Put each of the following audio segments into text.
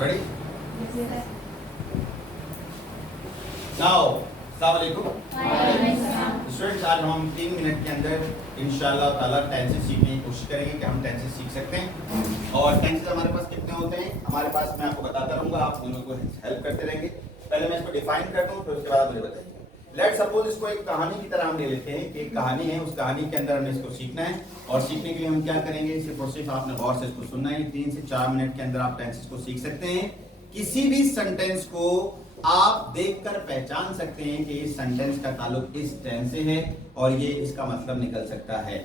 Ready? Now, अस्सलाम वालेकुम students, आज हम 3 मिनट के अंदर इंशाल्लाह ताला टेंसेस सीखने की कोशिश करेंगे कि हम टेंसेस सीख सकते हैं। और टेंसेस हमारे पास कितने होते हैं हमारे पास, मैं आपको बताता रहूंगा, आप दोनों को हेल्प करते रहेंगे। पहले मैं इसको डिफाइन कर दूं, फिर उसके बाद मुझे बताइए। लेट्स सपोज इसको एक कहानी की तरह हम ले लेते हैं कि एक कहानी है, उस कहानी के अंदर हमें इसको सीखना है। और सीखने के लिए हम क्या करेंगे, सिर्फ और सिर्फ आपने गौर से इसको सुनना है। 3 से 4 मिनट के अंदर आप टेंसेस को सीख सकते हैं। किसी भी सेंटेंस को आप देखकर पहचान सकते हैं कि इस सेंटेंस का ताल्लुक इस टेंस से है और ये इसका मतलब निकल सकता है।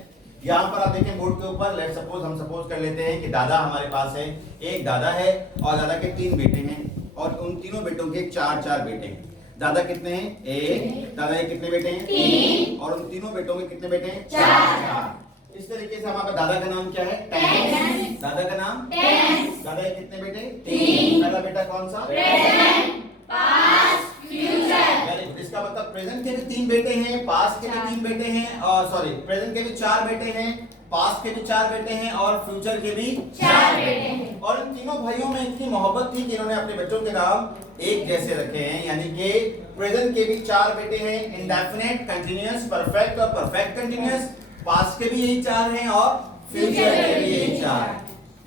यहाँ पर आप देखें बोर्ड के ऊपर, लेट्स सपोज हम सपोज कर लेते हैं कि दादा हमारे पास है। एक दादा है और दादा के 3 बेटे हैं और उन तीनों बेटों के 4 बेटे हैं। दादा कितने हैं? 1। दादा के कितने बेटे हैं? 3। और उन तीनों बेटों के कितने बेटे हैं? 4। इस तरीके से हमारे दादा का नाम क्या है? टेंस। दादा का नाम टेंस। दादा के कितने बेटे? 3। पहला बेटा कौन सा? Present, past, future. Very good. इसका मतलब प्रेजेंट के भी 3 बेटे हैं, पास्ट के भी 3 बेटे हैं, और सॉरी प्रेजेंट के भी 4 बेटे हैं, पास्ट के भी 4 बेटे हैं और फ्यूचर के भी 4 बेटे हैं। और इन तीनों भाइयों में इतनी मोहब्बत थी कि इन्होंने अपने बच्चों के नाम एक जैसे रखे हैं। यानी कि प्रेजेंट के भी 4 बेटे हैं, इंडेफिनिट, कंटीन्यूअस, परफेक्ट और परफेक्ट कंटीन्यूअस। पास्ट के भी यही 4 हैं और फ्यूचर के भी यही 4।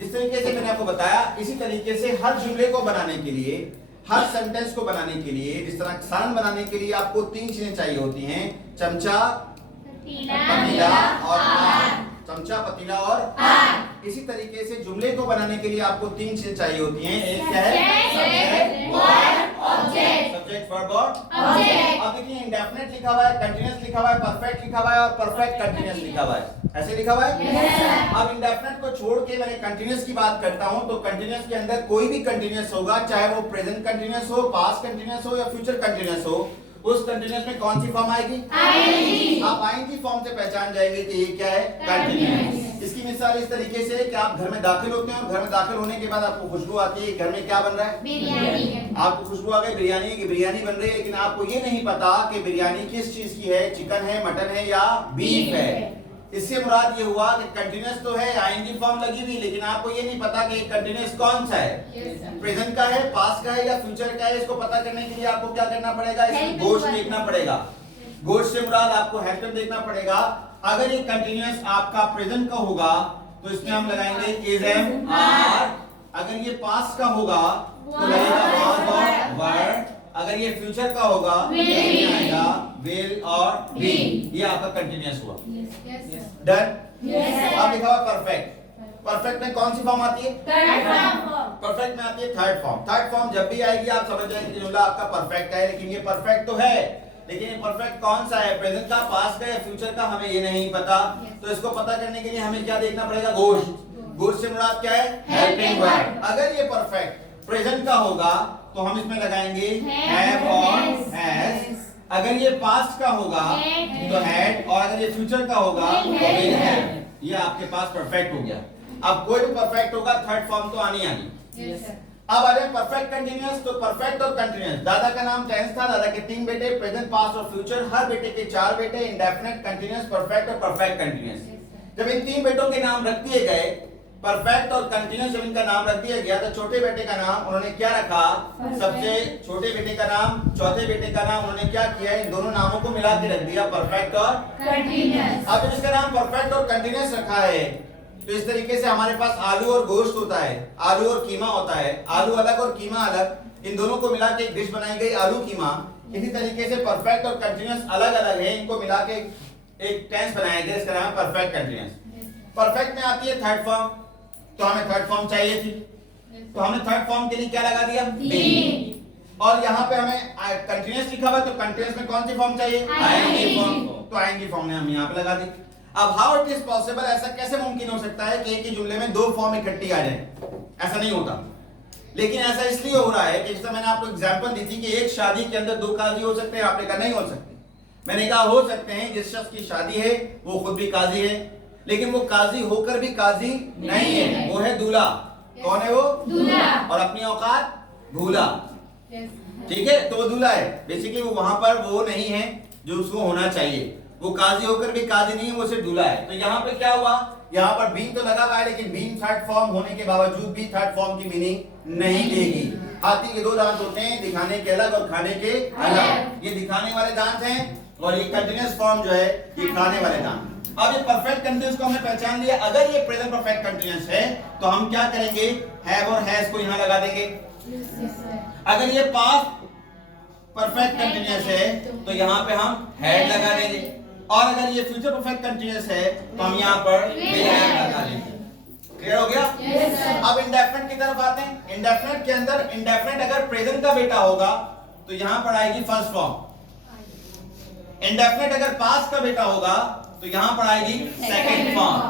जिस तरीके से मैंने आपको बताया, इसी तरीके से हर जुमले को बनाने के लिए, हर सेंटेंस को बनाने के लिए, जिस तरह सालन बनाने के लिए आपको 3 चीजें चाहिए होती हैं: चमचा, पतीला और हाथ। चमचा, पतीला और हाथ। इसी तरीके से जुमले को बनाने के लिए आपको 3 चीजें चाहिए होती हैं। एक क्या है? Subject, verb, object. Subject, verb और ऑब्जेक्ट। अब देखिए, इंडेफिनिट लिखा हुआ है, कंटीन्यूअस लिखा हुआ है, परफेक्ट लिखा हुआ है और परफेक्ट कंटीन्यूअस लिखा हुआ है। ऐसे लिखा हुआ है। अब इंडेफिनिट को छोड़ के मैंने कंटीन्यूअस की बात करता हूं, तो कंटीन्यूअस के अंदर कोई भी कंटीन्यूअस होगा, चाहे वो प्रेजेंट कंटीन्यूअस हो, पास्ट कंटीन्यूअस हो या फ्यूचर कंटीन्यूअस हो, उस कंटीन्यूअस में कौन सी फॉर्म आएगी? आईएनजी। आप आईएनजी फॉर्म से पहचान जाएंगे कि ये क्या है? कंटीन्यूअस। इसकी मिसाल इस तरीके से कि आप घर में दाखिल होते हैं और घर में दाखिल होने के बाद आपको खुशबू आती है, घर में क्या बन रहा है? बिरयानी। आपको खुशबू आ गई बिरयानी की, बिरयानी बन रही है, लेकिन आपको ये नहीं पता कि बिरयानी किस चीज की है, चिकन है, मटन है या बीफ है। इससे मुराद ये हुआ कि कंटीन्यूअस तो है, आईएनजी फॉर्म लगी हुई, लेकिन आपको ये नहीं पता कि कंटीन्यूअस कौन सा है, प्रेजेंट का है, पास्ट का है या फ्यूचर का है। इसको पता करने के लिए आपको क्या करना पड़ेगा? इसमें गोश्त देखना पड़ेगा। गोश्त से मुराद आपको हेल्प देखना पड़ेगा। अगर ये कंटीन्यूअस आपका प्रेजेंट का होगा तो इसमें हम लगाएंगे इज, एम, आर। अगर ये पास्ट का होगा तो लगेगा वाज और वर। अगर ये फ्यूचर का होगा तो आएगा विल और बी। ये आपका कंटीन्यूअस हुआ। डन। अब लिखा हुआ परफेक्ट। परफेक्ट में कौन सी फॉर्म आती है? Third form. परफेक्ट में आती है थर्ड फॉर्म। थर्ड फॉर्म जब भी आएगी आप समझ जाएंगे कि जुमला आपका परफेक्ट है। लेकिन ये परफेक्ट तो है, लेकिन ये परफेक्ट कौन सा है? प्रेजेंट का, पास्ट का या फ्यूचर का, हमें ये नहीं पता। तो इसको पता करने के लिए हमें क्या देखना पड़ेगा? गोश्त। गोश्त से मुराद क्या है? Helping verb. अगर ये परफेक्ट प्रेजेंट का होगा तो हम इसमें लगाएंगे हैव और हैज। अगर ये पास्ट का होगा तो हैड, और अगर ये फ्यूचर का होगा तो विल हैव। ये आपके पास परफेक्ट हो गया। अब कोई भी परफेक्ट होगा, थर्ड फॉर्म तो आनी आनी। अब आ जाए परफेक्ट कंटीन्यूअस। तो परफेक्ट और कंटीन्यूअस, दादा का नाम टेंस था, दादा के 3 बेटे, प्रेजेंट, पास्ट और फ्यूचर, हर बेटे के 4 बेटे, इंडेफिनिट, कंटीन्यूअस, परफेक्ट और परफेक्ट कंटीन्यूअस। जब इन 3 बेटों के नाम रख दिए गए, परफेक्ट और कंटीन्यूअस जब इनका नाम रख दिया गया, तो छोटे बेटे का नाम उन्होंने क्या रखा? सबसे छोटे बेटे का नाम, चौथे बेटे का नाम उन्होंने क्या किया? इन दोनों नामों को मिला के रख दिया, परफेक्ट और कंटीन्यूअस। अब जिसका नाम परफेक्ट और कंटीन्यूअस रखा है, तो इस तरीके से हमारे पास आलू और गोश्त होता है, आलू और कीमा होता है, आलू अलग और कीमा अलग, इन दोनों को मिला के एक डिश बनाई गई, आलू कीमा। इसी तरीके से परफेक्ट और कंटीन्यूअस अलग अलग है, इनको मिला के एक टेंस बनाया गया, इसका नाम है परफेक्ट कंटीन्यूअस। परफेक्ट में आती है थर्ड फॉर्म, तो हमें थर्ड फॉर्म चाहिए थी, तो हमने थर्ड फॉर्म के लिए क्या लगा दिया? बी। और यहाँ पे हमें कंटीन्यूअस लिखा हुआ, तो कंटीन्यूअस में कौन सी फॉर्म चाहिए? ING form. तो आईएनजी फॉर्म ने हम यहाँ पे लगा दी। अब हाउ इट इज पॉसिबल, ऐसा कैसे मुमकिन हो सकता है कि एक ही जुमले में 2 फॉर्म इकट्ठी आ जाए? ऐसा नहीं होता। लेकिन ऐसा इसलिए हो रहा है कि जैसे मैंने आपको एग्जांपल दी थी कि एक शादी के अंदर 2 काजी हो सकते हैं, आपने कहा नहीं हो सकते। मैंने कहा हो सकते हैं, जिस शख्स की शादी है वो खुद भी काजी है, लेकिन वो काजी होकर भी काजी नहीं है, वो है दूल्हा। कौन है वो? दूल्हा। और अपनी औकात भूला। ठीक है, तो वो दूल्हा है। बेसिकली वो वहां पर वो नहीं है जो उसको होना चाहिए। वो काजी होकर भी काजी नहीं है, वो सिर्फ दूल्हा है। तो यहाँ पे क्या हुआ यहाँ पर बीन तो लगा हुआ है, लेकिन बीन थर्ड फॉर्म होने के बावजूद भी थर्ड फॉर्म की मीनिंग नहीं देगी। हाथी के दो दांत होते हैं, दिखाने के अलग और खाने के अलग। ये दिखाने वाले दांत हैं और ये कंटीन्यूअस फॉर्म जो है ये खाने वाले दांत। अब ये परफेक्ट कंटीन्यूअस को हमने पहचान लिया। अगर ये प्रेजेंट परफेक्ट कंटीन्यूअस है तो हम क्या करेंगे, हैव और हैज को यहाँ लगा देंगे। अगर ये पास्ट परफेक्ट कंटीन्यूअस है तो यहाँ पे हम हैड लगा देंगे, और अगर ये फ्यूचर परफेक्ट कंटीन्यूअस है तो हम यहाँ पर विल हैव लगा देंगे। क्लियर हो गया? Yes, sir. अब इंडेफिनिट की तरफ आते हैं। इंडेफिनिट के अंदर इंडेफिनिट अगर प्रेजेंट का बेटा होगा तो यहाँ पर आएगी फर्स्ट फॉर्म। इंडेफिनिट अगर पास्ट का बेटा होगा तो यहाँ पर आएगी सेकंड फॉर्म।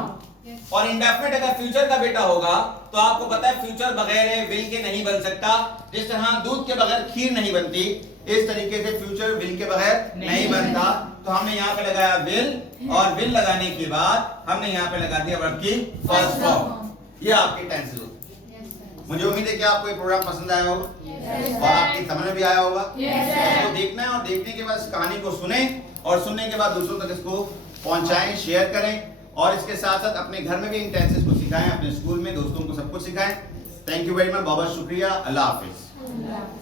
और इंडेफिनिट अगर फ्यूचर का बेटा होगा तो आपको पता है फ्यूचर बगैर विल के नहीं बन सकता। जिस तरह दूध के बगैर खीर नहीं बनती, इस तरीके से फ्यूचर विल के बगैर नहीं बनता। तो हमने यहाँ पे लगाया विल, और विल लगाने के बाद हमने यहाँ पे लगा दिया वर्ब की फर्स्ट फॉर्म। ये आपकी टेंसेस होती। मुझे उम्मीद है कि आपको ये प्रोग्राम पसंद आया होगा और आपकी समझ में भी आया होगा। इसको देखना है और देखने के बाद इस कहानी को सुने, और सुनने के बाद दूसरों तक इसको पहुंचाएं, शेयर करें, और इसके साथ साथ अपने घर में भी इन टेंसेस को सिखाएं, अपने स्कूल में दोस्तों को सब कुछ सिखाएं। थैंक यू वेरी मच, बहुत बहुत शुक्रिया। अल्लाह हाफिज।